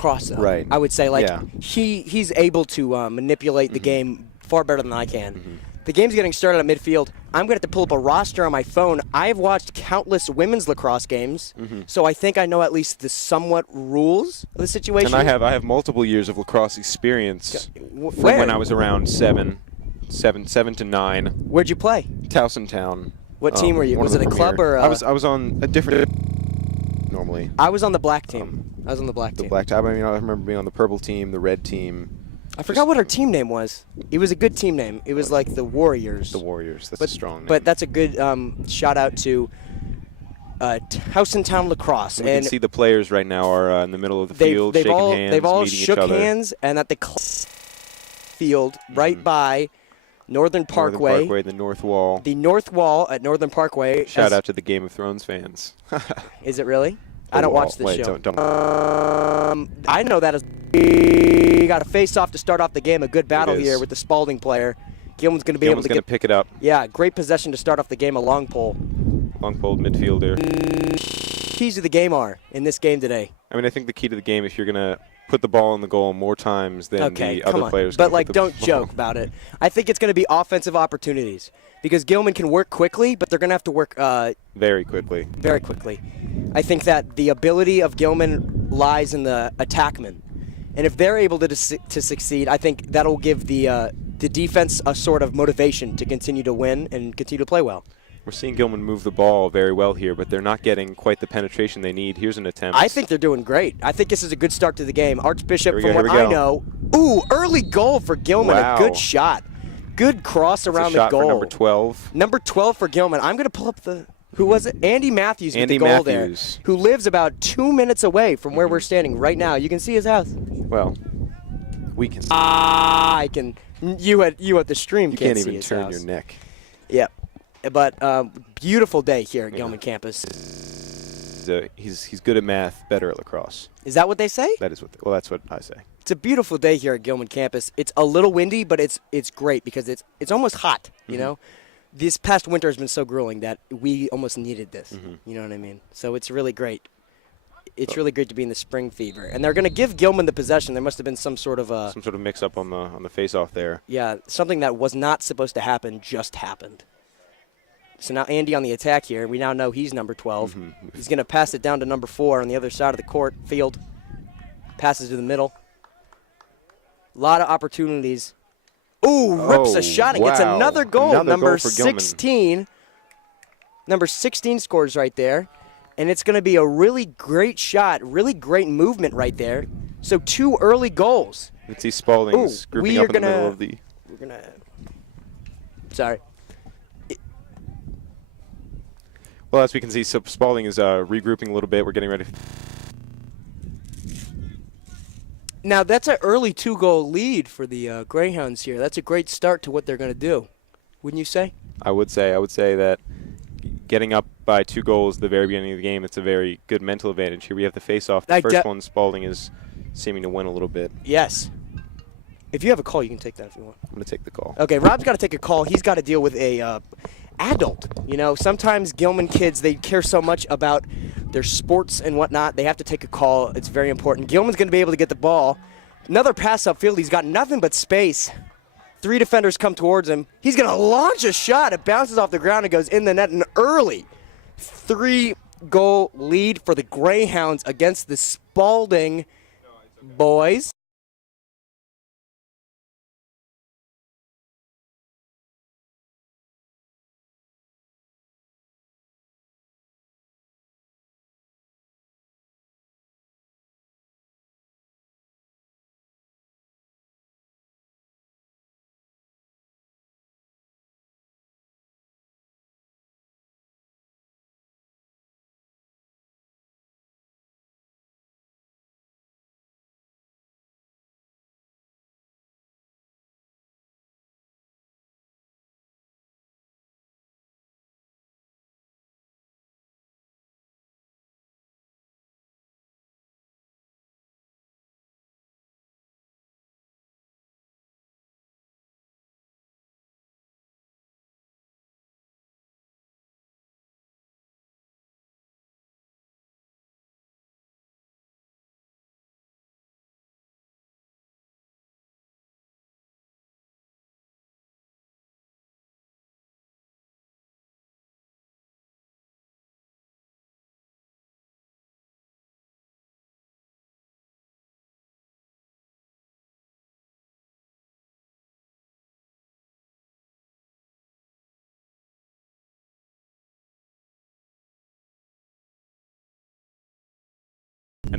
Lacrosse, though. Right. I would say, like, Yeah. he's able to manipulate the game far better than I can. The game's getting started at midfield. I'm going to have to pull up a roster on my phone. I've watched countless women's lacrosse games, so I think I know at least the somewhat rules of the situation. And I have multiple years of lacrosse experience from Where? when I was around 7 to 9. Where'd you play? Towsontown. What team were you? One Was of it the a club premier. or I was on a different normally. I was on the black team. I was on the black The team. black team. I mean, I remember being on the purple team, the red team. I forgot what our team name was. It was a good team name. It was like the Warriors. The Warriors. That's a strong name. But that's a good shout out to Towsontown Lacrosse. And we can see the players right now are in the middle of the field, they've shaking all, hands, They've all meeting shook each other. hands, and at the field right by Northern Parkway. Northern Parkway, the North Wall. The North Wall at Northern Parkway. Shout out to the Game of Thrones fans. Is it really? I don't watch the show. Don't. I know that as we got a face-off to start off the game. A good battle here with the Spalding player. Gilman's going to be able to pick it up. Yeah, great possession to start off the game. A long pole. Long pole midfielder. Keys of the game are in this game today. I mean, I think the key to the game, if you're going to put the ball in the goal more times than the other players. But, like, don't joke about it. I think it's going to be offensive opportunities because Gilman can work quickly, but they're going to have to work very quickly. Very quickly. I think that the ability of Gilman lies in the attackmen. And if they're able to succeed, I think that'll give the defense a sort of motivation to continue to win and continue to play well. We're seeing Gilman move the ball very well here, but they're not getting quite the penetration they need. Here's an attempt. I think they're doing great. I think this is a good start to the game. Archbishop, from what I know, early goal for Gilman. Wow. A good shot. Good cross around the goal. For number 12. Number 12 for Gilman. I'm going to pull up the... Who was it? Andy Matthews with the goal there, who lives about 2 minutes away from where we're standing right now. You can see his house. Well, we can see. I can. You at the stream can't see his house. You can't even turn your neck. Yep. But beautiful day here at Gilman campus. He's good at math, better at lacrosse. Is that what they say? That is what. Well, that's what I say. It's a beautiful day here at Gilman campus. It's a little windy, but it's great because it's almost hot. You know, this past winter has been so grueling that we almost needed this. You know what I mean? So it's really great. It's really great to be in the spring fever, and they're going to give Gilman the possession. There must have been some sort of mix-up on the face-off there. Yeah, something that was not supposed to happen just happened. So now Andy on the attack here. We now know he's number 12. He's going to pass it down to number 4 on the other side of the field. Passes to the middle. A lot of opportunities. Ooh, rips a shot and gets another goal. Number 16. Number 16 scores right there. And it's going to be a really great shot, really great movement right there. So 2 early goals. Let's see Spalding's grouping up in the middle of the... We're going to... Sorry. Well, as we can see, Spalding is regrouping a little bit. We're getting ready. Now, that's an early 2-goal lead for the Greyhounds here. That's a great start to what they're going to do. Wouldn't you say? I would say that getting up by 2 goals at the very beginning of the game, it's a very good mental advantage. Here we have the face-off. The first one, Spalding is seeming to win a little bit. Yes. If you have a call, you can take that if you want. I'm going to take the call. Okay, Rob's got to take a call. He's got to deal with a adult. You know, sometimes Gilman kids, they care so much about their sports and whatnot. They have to take a call. It's very important. Gilman's going to be able to get the ball. Another pass upfield. He's got nothing but space. 3 defenders come towards him. He's going to launch a shot. It bounces off the ground and goes in the net. An early 3-goal lead for the Greyhounds against the Spalding boys.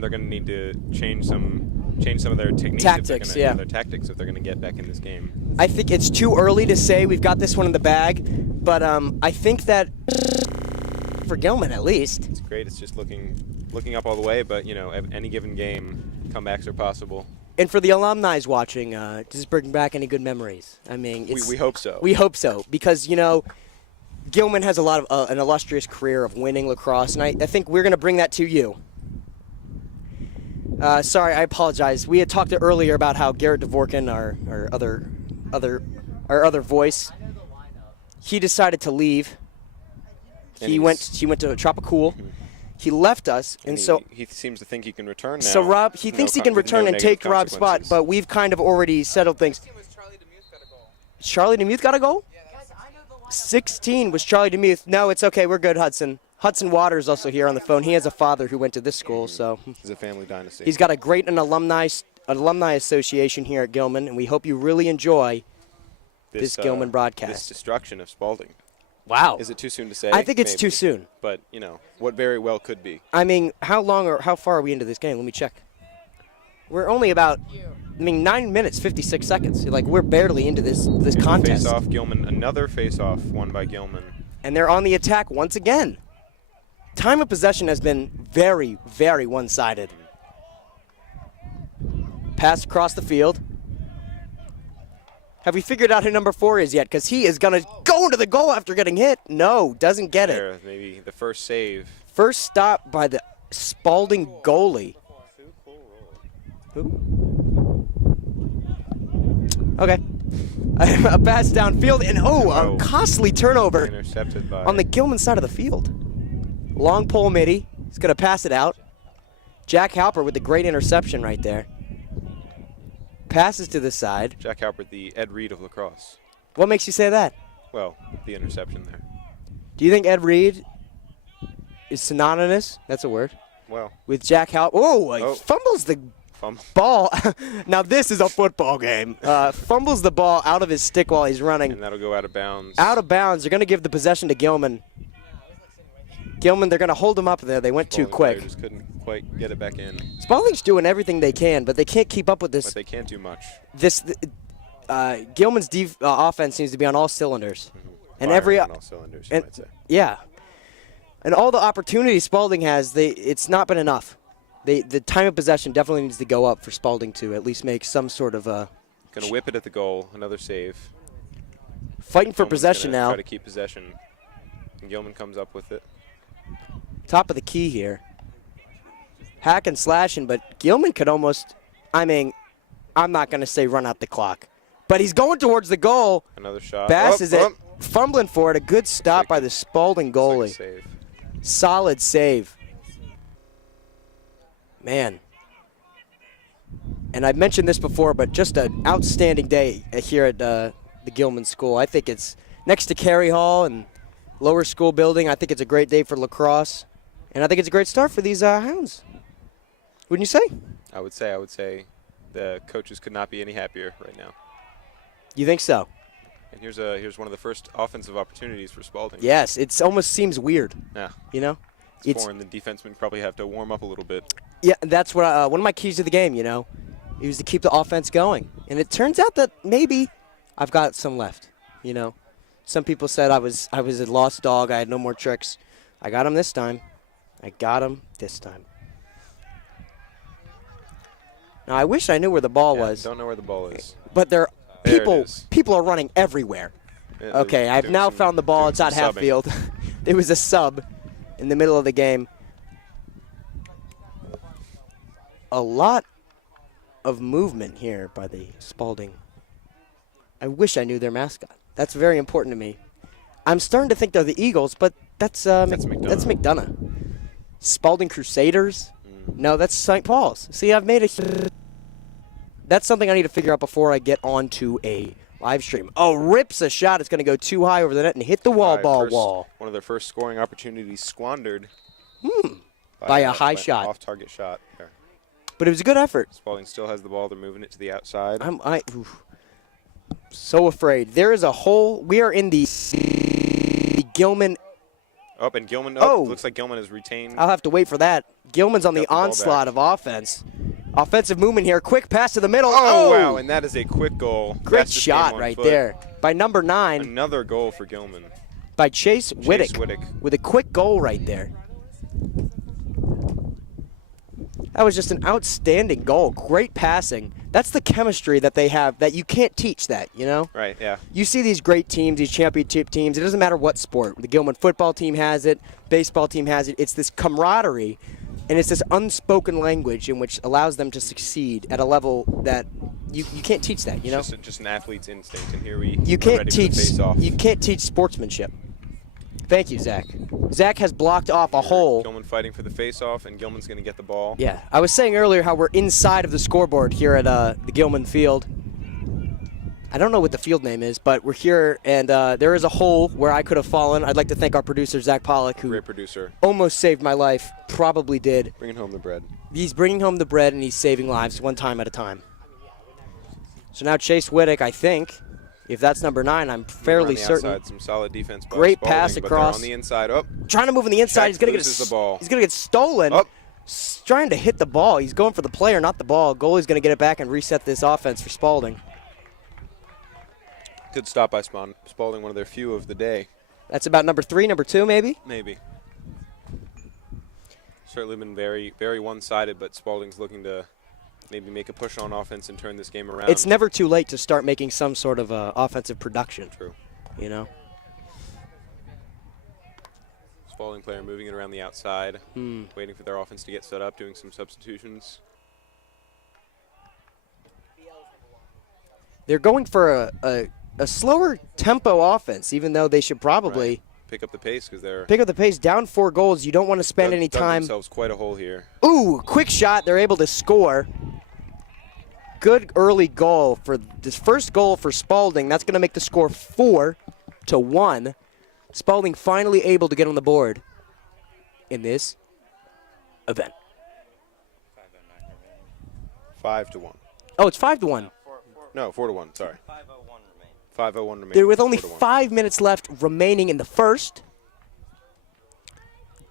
and they're going to need to change some of their techniques. Tactics, their tactics if they're going to get back in this game. I think it's too early to say we've got this one in the bag, but I think that for Gilman at least. It's great. It's just looking up all the way, but any given game, comebacks are possible. And for the alumni watching, does this bring back any good memories? I mean, we hope so. We hope so because Gilman has a lot of an illustrious career of winning lacrosse, and I think we're going to bring that to you. Sorry, I apologize. We had talked earlier about how Garrett Dvorkin, our other voice, he decided to leave. He went to Tropicool. Mm-hmm. He left us, and so he seems to think he can return now. So Rob, he thinks he can return and take Rob's spot, but we've kind of already settled things. Charlie DeMuth got a goal? 16 was Charlie DeMuth. No, it's okay. We're good, Hudson. Hudson Waters also here on the phone. He has a father who went to this school, so he's a family dynasty. He's got a great alumni association here at Gilman, and we hope you really enjoy this Gilman broadcast. This destruction of Spalding. Wow. Is it too soon to say? I think it's too soon. But, what very well could be. I mean, how far are we into this game? Let me check. We're only about, 9 minutes, 56 seconds. We're barely into this contest. Face-off, Gilman. Another face-off won by Gilman. And they're on the attack once again. Time of possession has been very, very one-sided. Pass across the field. Have we figured out who number 4 is yet? Because he is going to go into the goal after getting hit. No, doesn't get it. Maybe the first save. First stop by the Spalding goalie. Who? Okay. A pass downfield, and a costly turnover intercepted by on the Gilman side of the field. Long pole midi. He's going to pass it out. Jack Halper with the great interception right there. Passes to the side. Jack Halpert, the Ed Reed of lacrosse. What makes you say that? Well, the interception there. Do you think Ed Reed is synonymous? That's a word. Well. With Jack Halpert. Fumbles the ball. Now this is a football game. Fumbles the ball out of his stick while he's running. And that'll go out of bounds. Out of bounds. They're going to give the possession to Gilman. Gilman, they're going to hold him up there. They went too quick. Just couldn't quite get it back in. Spalding's doing everything they can, but they can't keep up with this. But they can't do much. Gilman's offense seems to be on all cylinders. Mm-hmm. And on all cylinders, you might say. Yeah. And all the opportunities Spalding has, it's not been enough. The time of possession definitely needs to go up for Spalding to at least make some sort of Going to whip it at the goal. Another save. Fighting for possession now. Try to keep possession. And Gilman comes up with it. Top of the key here. Hack and slashing, but Gilman could almost, I'm not going to say run out the clock. But he's going towards the goal. Another shot. Basses it. Fumbling for it. A good stop by the Spalding goalie. Save. Solid save. Man. And I've mentioned this before, but just an outstanding day here at the Gilman School. I think it's next to Carey Hall and lower school building. I think it's a great day for lacrosse. And I think it's a great start for these Hounds. Wouldn't you say? I would say the coaches could not be any happier right now. You think so? And here's one of the first offensive opportunities for Spalding. Yes, it almost seems weird. Yeah. It's foreign. The defensemen probably have to warm up a little bit. Yeah, that's what one of my keys to the game, it was to keep the offense going. And it turns out that maybe I've got some left, Some people said I was a lost dog. I had no more tricks. I got him this time. Now, I wish I knew where the ball was. Don't know where the ball is. But people are running everywhere. Okay, I've now found the ball. It's at half field. There was a sub in the middle of the game. A lot of movement here by the Spalding. I wish I knew their mascot. That's very important to me. I'm starting to think they're the Eagles, but that's McDonough. Spalding Crusaders? No, that's St. Paul's. See, I've made that's something I need to figure out before I get onto a live stream. Oh, rips a shot. It's going to go too high over the net and hit the wall. One of their first scoring opportunities squandered. By a high shot. Off-target shot there. But it was a good effort. Spalding still has the ball. They're moving it to the outside. I'm so afraid. There is a hole. We are in the Gilman Oh, and Gilman. Oh. Looks like Gilman has retained. I'll have to wait for that. Gilman's on the ball onslaught back. of offense. Offensive movement here. Quick pass to the middle. Oh, wow, and that is a quick goal. Great That's just game shot on right foot. there by number 9. Another goal for Gilman. By Chase Whittick. Whittick. With a quick goal right there. That was just an outstanding goal. Great passing. That's the chemistry that they have that you can't teach that, you know? Right, yeah. You see these great teams, these championship teams. It doesn't matter what sport. The Gilman football team has it. Baseball team has it. It's this camaraderie, and it's this unspoken language in which allows them to succeed at a level that you can't teach that, you know? It's just an athlete's instinct, and here we You are can't ready teach. for the face-off. You can't teach sportsmanship. Thank you, Zach. Zach has blocked off a hole. Gilman fighting for the face-off, and Gilman's going to get the ball. Yeah, I was saying earlier how we're inside of the scoreboard here at the Gilman field. I don't know what the field name is, but we're here, and there is a hole where I could have fallen. I'd like to thank our producer, Zach Pollock, who Great producer. almost saved my life, probably did. Bringing home the bread. He's bringing home the bread, and he's saving lives one time at a time. So now Chase Whittick, I think, if that's number 9, I'm fairly certain. Outside, some solid defense by Great Spalding, pass but across. they're on the inside. Oh, Trying to move on the inside. Check, He's going to loses the ball. He's going to get stolen. Oh. Trying to hit the ball. He's going for the player, not the ball. Goalie's going to get it back and reset this offense for Spalding. Good stop by Spalding, one of their few of the day. That's about number 3, number 2, maybe? Maybe. Certainly been very, very one-sided, but Spalding's looking to maybe make a push on offense and turn this game around. It's never too late to start making some sort of offensive production. True. You know? Spalding player moving it around the outside, waiting for their offense to get set up, doing some substitutions. They're going for a slower tempo offense, even though they should probably pick up the pace because they're pick up the pace. Down 4 goals, you don't want to spend any dug time. themselves quite a hole here. Ooh, quick shot. They're able to score. Good early goal for this first goal for Spalding. That's going to make the score 4-1. Spalding finally able to get on the board in this event. 5-1. Oh, it's 5-1. No, 4-1. Sorry. 5:01 remaining. There with only 4-1. 5 minutes left remaining in the first.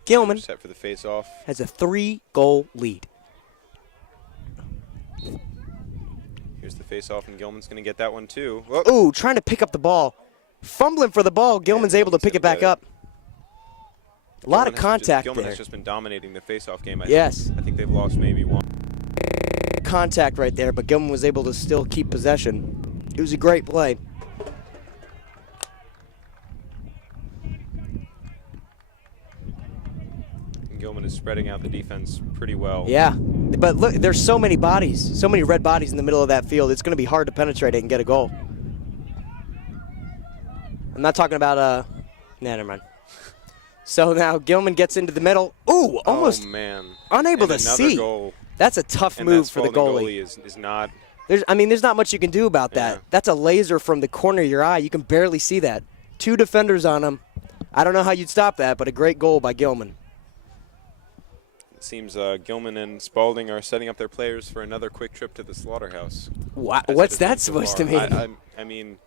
Gilman Set for the face-off. has a 3-goal lead. Here's the face-off, and Gilman's going to get that one too. Ooh, trying to pick up the ball. Fumbling for the ball. Gilman's able to pick it back up. A lot of contact Gilman there. has just been dominating the face-off game. Yes. I think they've lost maybe one. Contact right there, but Gilman was able to still keep possession. It was a great play. And Gilman is spreading out the defense pretty well. Yeah, but look, there's so many bodies, so many red bodies in the middle of that field. It's going to be hard to penetrate it and get a goal. I'm not talking about, nah, never mind. So now Gilman gets into the middle. Ooh, almost unable to see. Goal. That's a tough move for the goalie. Is not. There's not much you can do about that. Yeah. That's a laser from the corner of your eye. You can barely see that. 2 defenders on him. I don't know how you'd stop that, but a great goal by Gilman. It seems Gilman and Spalding are setting up their players for another quick trip to the slaughterhouse. What's that supposed to mean? I mean,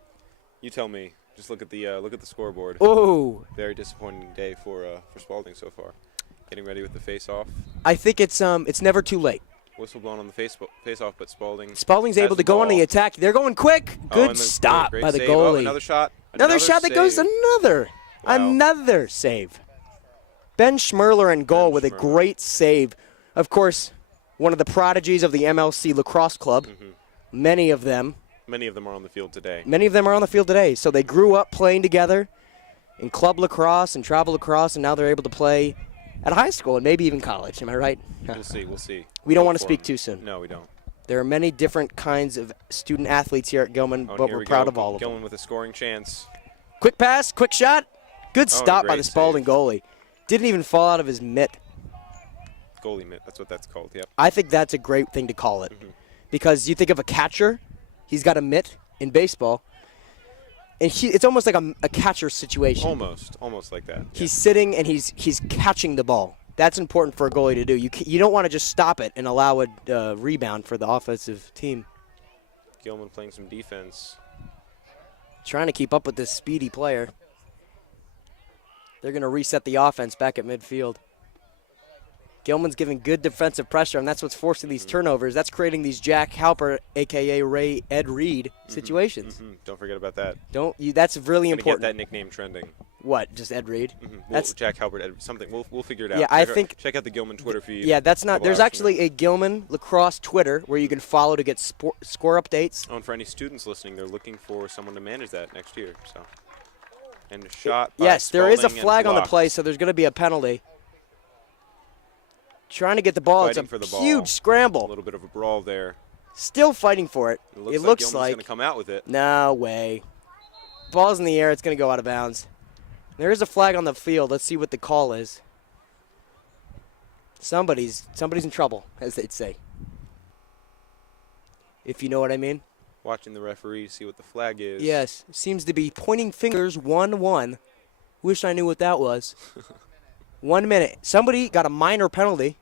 you tell me. Just look at the scoreboard. Oh, very disappointing day for Spalding so far. Getting ready with the face-off. I think it's never too late. Whistle blown on the face-off, but Spalding's able to go on the attack. They're going quick. Good stop by the goalie. Another shot. Another shot that goes another save. Ben Schmerler in goal with a great save. Of course, one of the prodigies of the MLC Lacrosse Club. Many of them are on the field today. Many of them are on the field today. So they grew up playing together in club lacrosse and travel lacrosse, and now they're able to play at high school and maybe even college. Am I right? We'll see. We don't want to speak too soon. No, we don't. There are many different kinds of student athletes here at Gilman, but we're proud of all of them. Gilman with a scoring chance. Quick pass, quick shot. Good stop by the Spalding goalie. Didn't even fall out of his mitt. Goalie mitt, that's what that's called, yep. I think that's a great thing to call it. Because you think of a catcher, he's got a mitt in baseball, and it's almost like a catcher situation. Almost like that. He's sitting and he's catching the ball. That's important for a goalie to do. You don't want to just stop it and allow a rebound for the offensive team. Gilman playing some defense. Trying to keep up with this speedy player. They're going to reset the offense back at midfield. Gilman's giving good defensive pressure, and that's what's forcing these turnovers. That's creating these Jack Halpert, a.k.a. Ed Reed, situations. Don't forget about that. That's really important. Get that nickname trending. What, just Ed Reed? That's Jack Halpert, something. We'll figure it out. Yeah, check out the Gilman Twitter feed. Yeah, that's not. There's actually a Gilman Lacrosse Twitter where you can follow to get score updates. Oh, and for any students listening, they're looking for someone to manage that next year. So, and a shot. Yes, there is a Spalding flag on the play, so there's going to be a penalty. Trying to get the ball. It's a huge scramble. A little bit of a brawl there. Still fighting for it. It looks like Gilman's going to come out with it. No way. Ball's in the air. It's going to go out of bounds. There is a flag on the field. Let's see what the call is. Somebody's in trouble, as they'd say. If you know what I mean. Watching the referee see what the flag is. Yes. Seems to be pointing fingers 1-1. Wish I knew what that was. 1 minute. Somebody got a minor penalty.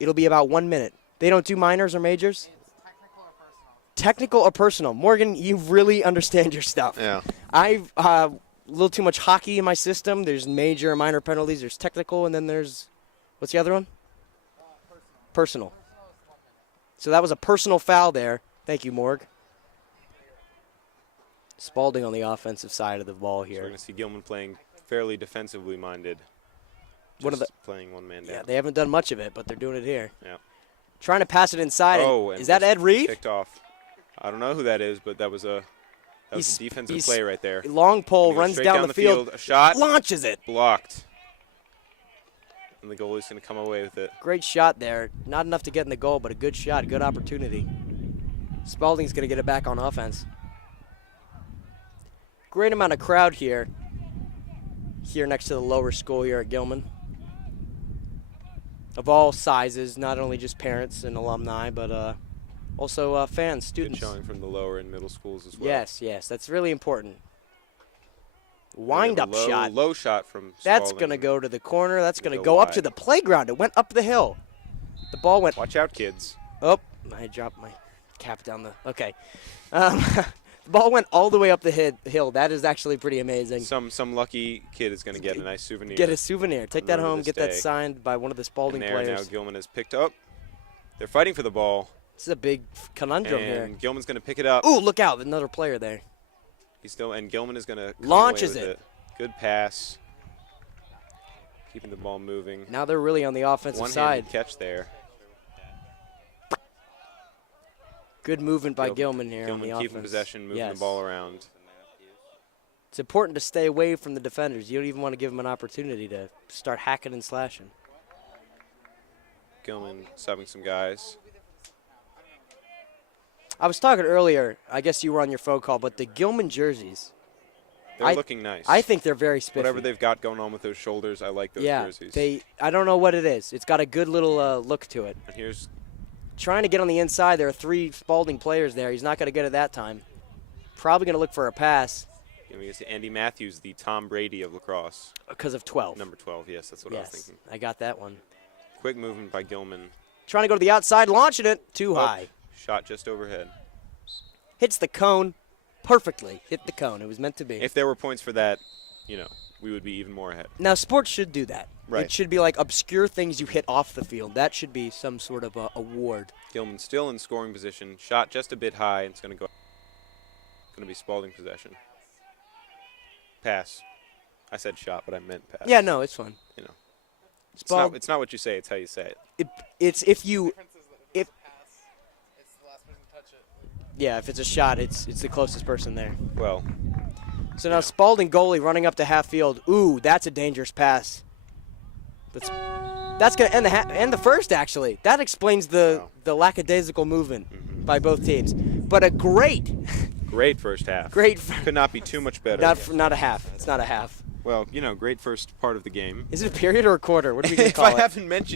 It'll be about 1 minute. They don't do minors or majors? Technical or personal. Morgan, you really understand your stuff. Yeah. I've a little too much hockey in my system. There's major and minor penalties. There's technical, and then there's, what's the other one? Personal. So that was a personal foul there. Thank you, Morg. Spalding on the offensive side of the ball here. So we're going to see Gilman playing fairly defensively minded. Playing one man down. Yeah, they haven't done much of it, but they're doing it here. Yeah. Trying to pass it inside. Is that Ed Reed? Picked off. I don't know who that is, but that was a defensive play right there. Long pole, runs down the field. A shot. Launches it. Blocked. And the goalie's going to come away with it. Great shot there. Not enough to get in the goal, but a good shot, good opportunity. Spalding's going to get it back on offense. Great amount of crowd here next to the lower school here at Gilman. Of all sizes, not only just parents and alumni, but also fans, students. Good showing from the lower and middle schools as well. Yes, that's really important. Wind-up shot. Low shot from Spalding. That's going to go to the corner. That's going to go up to the playground. It went up the hill. The ball went. Watch out, kids. Oh, I dropped my cap down the. Okay. The ball went all the way up the hill. That is actually pretty amazing. Some lucky kid is going to get a nice souvenir. Get a souvenir. Take that home. Get that signed by one of the Spalding players. Now Gilman has picked up. They're fighting for the ball. This is a big conundrum here. And Gilman's going to pick it up. Ooh, look out. Another player there. And Gilman is going to launches it. Good pass. Keeping the ball moving. Now they're really on the offensive side. One-handed catch there. Good movement by Gilman here on the Gilman offense. keeping possession, moving the ball around. It's important to stay away from the defenders. You don't even want to give them an opportunity to start hacking and slashing. Gilman subbing some guys. I was talking earlier, I guess you were on your phone call, but the Gilman jerseys. They're looking nice. I think they're very spiffy. Whatever they've got going on with those shoulders, I like those jerseys. I don't know what it is. It's got a good little look to it. And here's trying to get on the inside. There are 3 Spalding players there. He's not going to get it that time. Probably going to look for a pass. We get to Andy Matthews, the Tom Brady of lacrosse. Because of 12. Number 12, yes, that's what I was thinking. I got that one. Quick movement by Gilman. Trying to go to the outside, launching it too high. Shot just overhead. Hits the cone perfectly. Hit the cone. It was meant to be. If there were points for that, we would be even more ahead. Now, sports should do that. Right. It should be like obscure things you hit off the field. That should be some sort of award. Gilman still in scoring position. Shot just a bit high. It's going to be Spalding possession. Pass. I said shot, but I meant pass. Yeah, no, it's fine. It's not what you say. It's how you say it. It's if the last person to touch it. Yeah, if it's a shot, it's the closest person there. Well. So now Spalding goalie running up to half field. Ooh, that's a dangerous pass. That's going to end the first, actually. That explains the lackadaisical movement by both teams. But a great first half. Could not be too much better. Not a half. It's not a half. Well, great first part of the game. Is it a period or a quarter? What are we going to call it? If I haven't mentioned